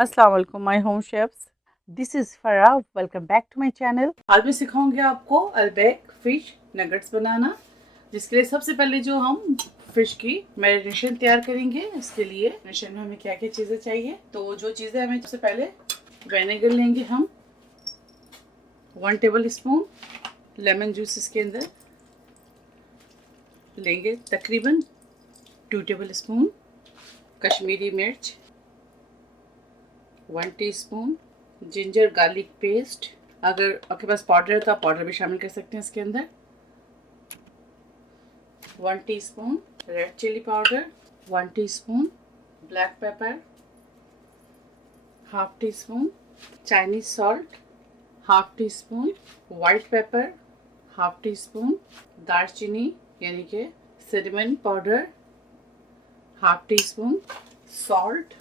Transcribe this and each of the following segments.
अस्सलाम वालेकुम my home chefs, this is Farah. Welcome back to my channel. आज मैं सिखाऊंगी आपको अल्बैक फिश नगेट्स बनाना, जिसके लिए सबसे पहले जो हम फिश की मैरिनेशन तैयार करेंगे। इसके लिए मैरिनेशन में हमें क्या क्या चीज़ें चाहिए, तो जो चीज़ें हमें सबसे पहले विनेगर लेंगे हम 1 टेबल स्पून, लेमन जूस इसके अंदर लेंगे तकरीबन 2 टेबल स्पून, कश्मीरी मिर्च 1 टीस्पून, जिंजर गार्लिक पेस्ट, अगर आपके पास पाउडर है तो आप पाउडर भी शामिल कर सकते हैं इसके अंदर, 1 teaspoon red chilli powder, 1 teaspoon black pepper, half teaspoon Chinese salt, half teaspoon white pepper, half teaspoon दालचीनी यानी कि cinnamon powder, half teaspoon salt,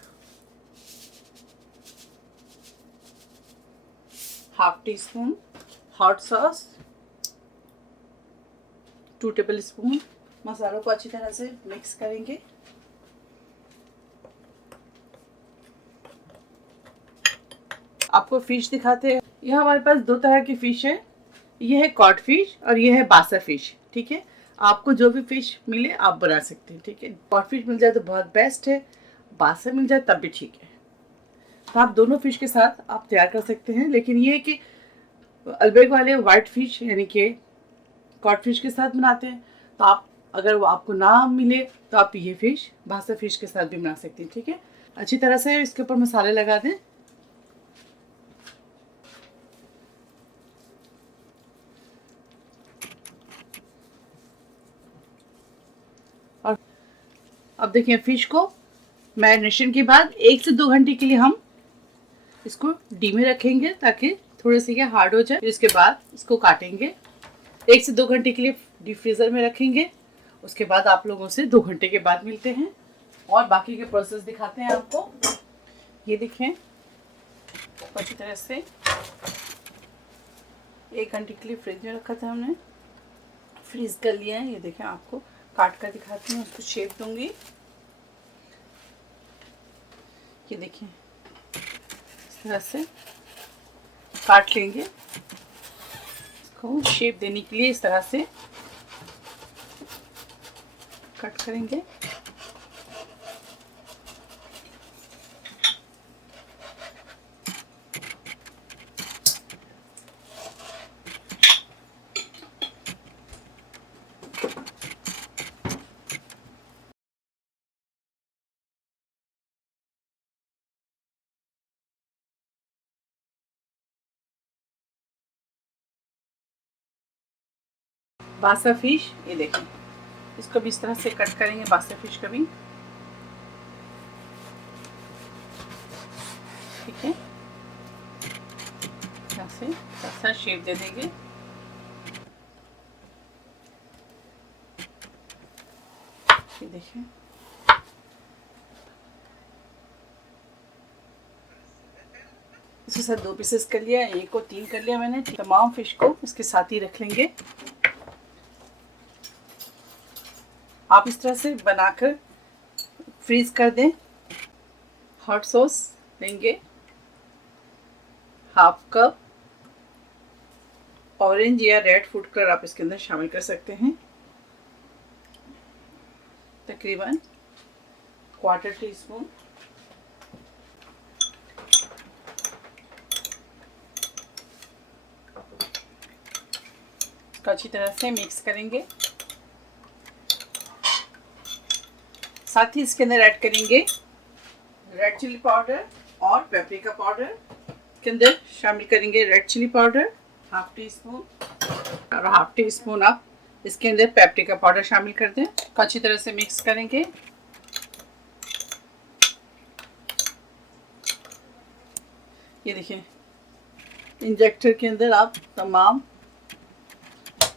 half teaspoon hot sauce, 2 tablespoon. मसालों को अच्छी तरह से mix करेंगे। आपको फिश दिखाते हैं। यह हमारे पास 2 तरह की फिश है, ये है कॉड फिश और ये है बासा फिश। ठीक है, आपको जो भी फिश मिले आप बना सकते हैं। ठीक है, कॉड फिश मिल जाए तो बहुत बेस्ट है, बासा मिल जाए तब भी ठीक है। तो आप दोनों फिश के साथ आप तैयार कर सकते हैं, लेकिन ये है कि अल्बैक वाले वाइट फिश यानी कि कॉड फिश के साथ बनाते हैं। तो आप अगर वो आपको ना मिले तो आप ये फिश बासा फिश के साथ भी बना सकते हैं। ठीक है, अच्छी तरह से इसके ऊपर मसाले लगा दें। और अब देखिए फिश को मैरिनेशन के बाद 1 से 2 घंटे के लिए हम इसको डी में रखेंगे ताकि थोड़े से ये हार्ड हो जाए। इसके बाद इसको काटेंगे, 1 से 2 घंटे के लिए डीप फ्रीजर में रखेंगे। उसके बाद आप लोगों से 2 घंटे के बाद मिलते हैं और बाकी के प्रोसेस दिखाते हैं आपको। ये देखें, अच्छी तरह से 1 घंटे के लिए फ्रिज में रखा था हमने, फ्रीज कर लिया है। ये देखें, आपको काट कर दिखाती हूँ, उसको शेप दूंगी। ये देखिए, इस तरह से काट लेंगे। इसको शेप देने के लिए इस तरह से कट करेंगे। बासा फिश, ये देखें, इसको भी इस तरह से कट करेंगे। बासा फिश का भी ठीक है, ऐसे ऐसा शेप दे देंगे। ये देखिए, इसके साथ 2 पीसेस कर लिया, 1 को 3 कर लिया मैंने। तमाम फिश को इसके साथ ही रख लेंगे। आप इस तरह से बनाकर फ्रीज कर दें। हॉट सॉस लेंगे, हाफ कप ऑरेंज या रेड फूड कलर आप इसके अंदर शामिल कर सकते हैं, तकरीबन क्वार्टर टी स्पून। इसको अच्छी तरह से मिक्स करेंगे। साथ ही इसके अंदर ऐड करेंगे रेड चिली पाउडर और पेपरिका पाउडर। इसके अंदर शामिल करेंगे red chilli powder half teaspoon और हाफ टी स्पून आप इसके अंदर पेपरिका पाउडर शामिल कर दें। अच्छी तरह से मिक्स करेंगे। ये देखिए, इंजेक्टर के अंदर आप तमाम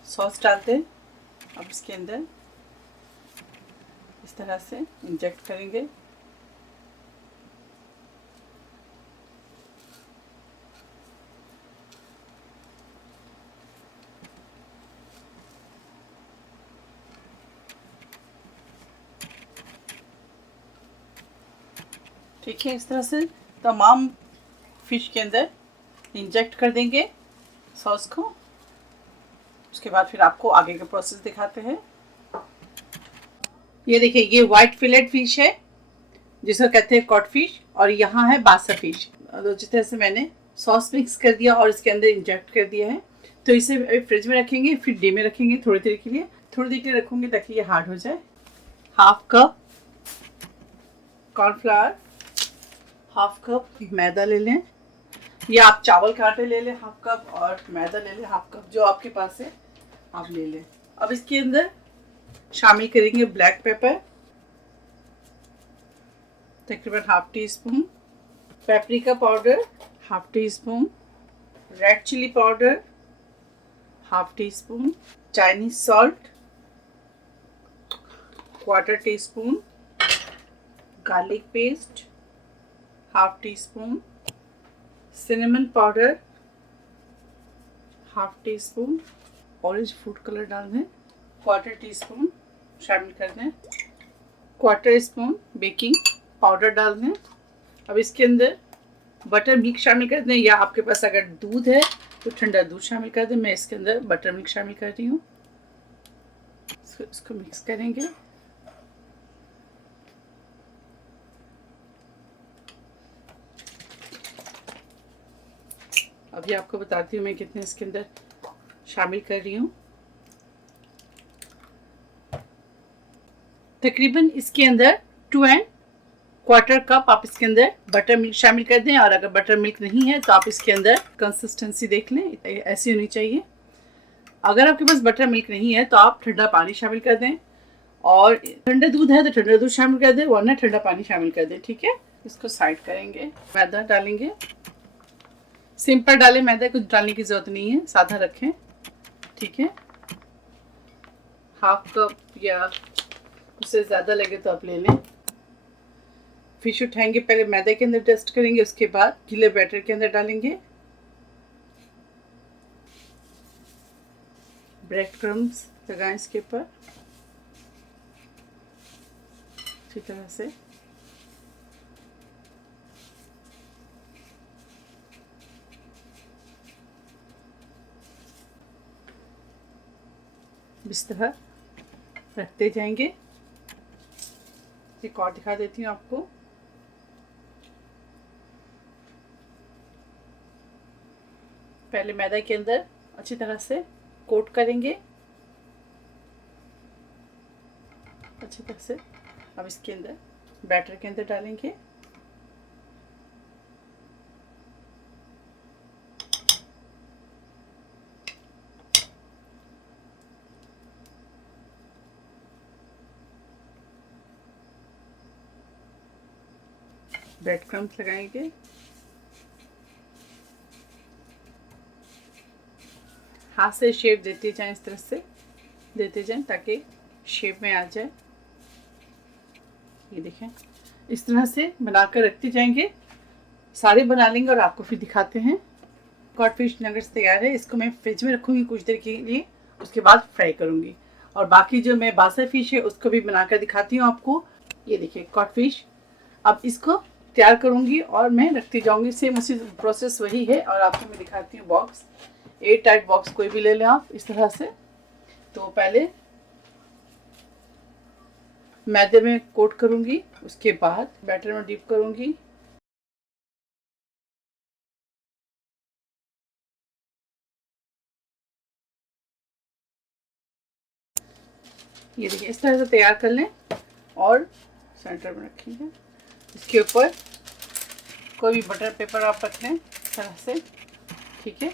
सॉस डालते हैं। अब इसके अंदर इस तरह से इंजेक्ट करेंगे। ठीक है, इस तरह से तमाम फिश के अंदर इंजेक्ट कर देंगे सॉस को। उसके बाद फिर आपको आगे का प्रोसेस दिखाते हैं। ये देखिए, ये वाइट फिलेट फिश है जिसको कहते हैं कॉड फिश, और यहाँ है बासा फिश। तो जिस तरह से मैंने सॉस मिक्स कर दिया और इसके अंदर इंजेक्ट कर दिया है, तो इसे फ्रिज में रखेंगे, फिर डे में रखेंगे थोड़ी देर के लिए। थोड़ी देर के लिए रखूँगी ताकि ये हार्ड हो जाए। Half cup cornflour, half cup मैदा ले लें, या आप चावल का आटा ले लें हाफ कप, और मैदा ले लें हाफ कप, जो आपके पास है आप ले लें। अब इसके अंदर शामिल करेंगे ब्लैक पेपर, तकरीबन half teaspoon, paprika powder half teaspoon, red chilli powder half teaspoon, Chinese salt quarter teaspoon, garlic paste half teaspoon, cinnamon powder half teaspoon, orange food colour डाल दें quarter tea spoon शामिल कर दें, quarter spoon baking powder डाल दें। अब इसके अंदर बटर मिल्क शामिल कर दें, या आपके पास अगर दूध है तो ठंडा दूध शामिल कर दें। मैं इसके अंदर बटर मिल्क शामिल कर रही हूँ। इसको मिक्स करेंगे। अभी आपको बताती हूँ मैं कितने इसके अंदर शामिल कर रही हूँ। तकरीबन इसके अंदर 2¼ कप आप इसके अंदर बटर मिल्क शामिल कर दें, और अगर बटर मिल्क नहीं है तो आप इसके अंदर कंसिस्टेंसी देख लें, ऐसी होनी चाहिए। अगर आपके पास बटर मिल्क नहीं है तो आप ठंडा पानी शामिल कर दें, और ठंडा दूध है तो ठंडा दूध शामिल कर दें, वरना ठंडा पानी शामिल कर दें। ठीक है, इसको साइड करेंगे। मैदा डालेंगे, सिंपल डालें मैदा, कुछ डालने की ज़रूरत नहीं है, सादा रखें। ठीक है, हाफ कप या उससे ज़्यादा लगे तो आप ले लें। फिश उठाएंगे, पहले मैदे के अंदर टेस्ट करेंगे, उसके बाद गीले बैटर के अंदर डालेंगे। ब्रेड क्रम्स लगाएं इसके ऊपर अच्छी तरह से। इस तरह रखते जाएंगे। एक और दिखा देती हूँ आपको। पहले मैदा के अंदर अच्छी तरह से कोट करेंगे, अच्छी तरह से। अब इसके अंदर बैटर के अंदर डालेंगे। ब्रेड क्रम्स लगाएंगे। हाथ से शेप देते जाएं, इस तरह से देते जाएं ताकि शेप में आ जाए। ये देखें, इस तरह से बनाकर रखते जाएंगे। सारे बना लेंगे और आपको फिर दिखाते हैं। कॉड फिश नगेट्स तैयार है। इसको मैं फ्रिज में रखूँगी कुछ देर के लिए, उसके बाद फ्राई करूँगी। और बाकी जो मैं बासा फिश है उसको भी बनाकर दिखाती हूँ आपको। ये देखिए कॉड फिश। अब इसको तैयार करूँगी और मैं रखती जाऊँगी। सेम उसी प्रोसेस वही है। और आपको मैं दिखाती हूँ बॉक्स, एयर टाइट बॉक्स कोई भी ले लें आप इस तरह से। तो पहले मैदे में कोट करूँगी, उसके बाद बैटर में डिप करूँगी। ये देखिए इस तरह से तैयार कर लें और सेंटर में रखेंगे। इसके ऊपर कोई भी बटर पेपर आप रख लें इस तरह से। ठीक है,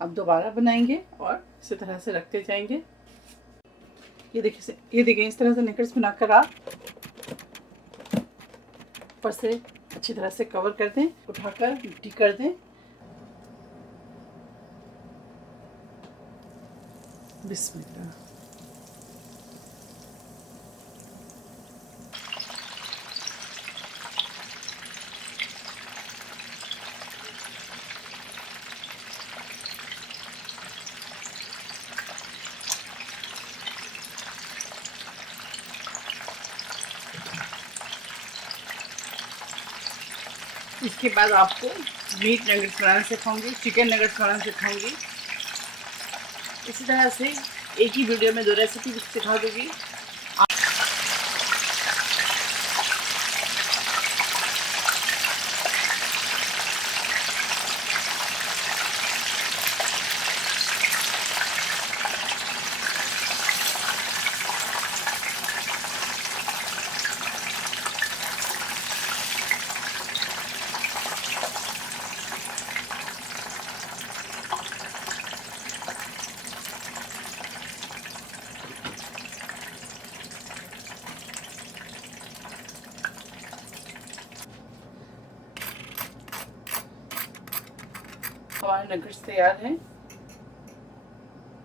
अब दोबारा बनाएंगे और इसी तरह से रखते जाएंगे। ये देखिए इस तरह से नेकर्स बनाकर आप ऊपर से अच्छी तरह से कवर कर दें, उठाकर मिट्टी कर दें। बिस्मिल्लाह। इस इसके बाद आपको मीट नगेट्स बनाना सिखाऊंगी, चिकन नगेट्स बनाना सिखाऊंगी। इसी तरह से एक ही वीडियो में 2 रेसिपी सिखा दूंगी। हमारे नगेट्स तैयार हैं,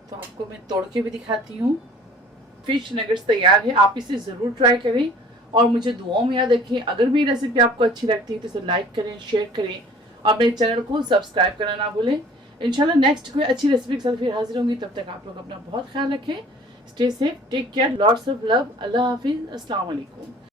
तो आपको मैं तोड़ के भी दिखाती हूँ। फिश नगेट्स तैयार है, आप इसे ज़रूर ट्राई करें और मुझे दुआओं में याद रखें। अगर मेरी रेसिपी आपको अच्छी लगती है तो इसे लाइक करें, शेयर करें और मेरे चैनल को सब्सक्राइब करना ना भूलें। इंशाल्लाह नेक्स्ट कोई अच्छी रेसिपी के साथ फिर हाजिर होंगी। तब तक आप लोग अपना बहुत ख्याल रखें। Stay safe, take care, lots of love, अल्लाह हाफिज़, अस्सलाम वालेकुम।